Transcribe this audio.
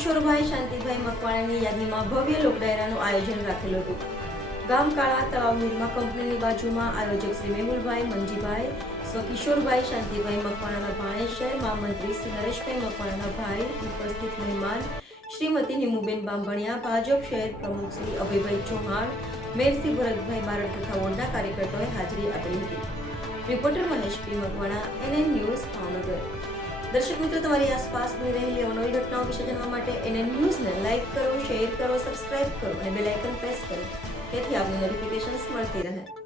કિશોરભાઈ શાંતિભાઈ મકવાણાની યાદીમાં ભવ્ય લોકડાયરાનું આયોજન રાખેલું હતું। ગામ કાળા તળાવ નિરમા કંપનીની બાજુમાં આયોજક શ્રી મેહુલભાઈ મંજીભાઈ સ્વ કિશોરભાઈ શાંતિભાઈ મકવાણાના ભાણેજ શહેર મહામંત્રી શ્રી નરેશભાઈ મકવાણાના ભાઈ, ઉપસ્થિત મહેમાન શ્રીમતી નીમુબેન બાંભણિયા, ભાજપ શહેર પ્રમુખ શ્રી અભયભાઈ ચૌહાણ, મેયર શ્રી ભરતભાઈ બારડ તથા વોર્ડના કાર્યકર્તાઓએ હાજરી આપેલી હતી। રિપોર્ટર મહેશ પી મકવાણા, NN ન્યૂઝ, ભાવનગર। દર્શક મિત્રો, તમારી આસપાસ બની રહેલી અવનવી ઘટનાઓ વિશે જાણવા માટે NN ન્યૂઝને લાઇક કરો, શેર કરો, સબસ્ક્રાઇબ કરો અને બેલ આઇકન પ્રેસ કરો, જેથી આપની નોટિફિકેશન્સ મળતી રહે।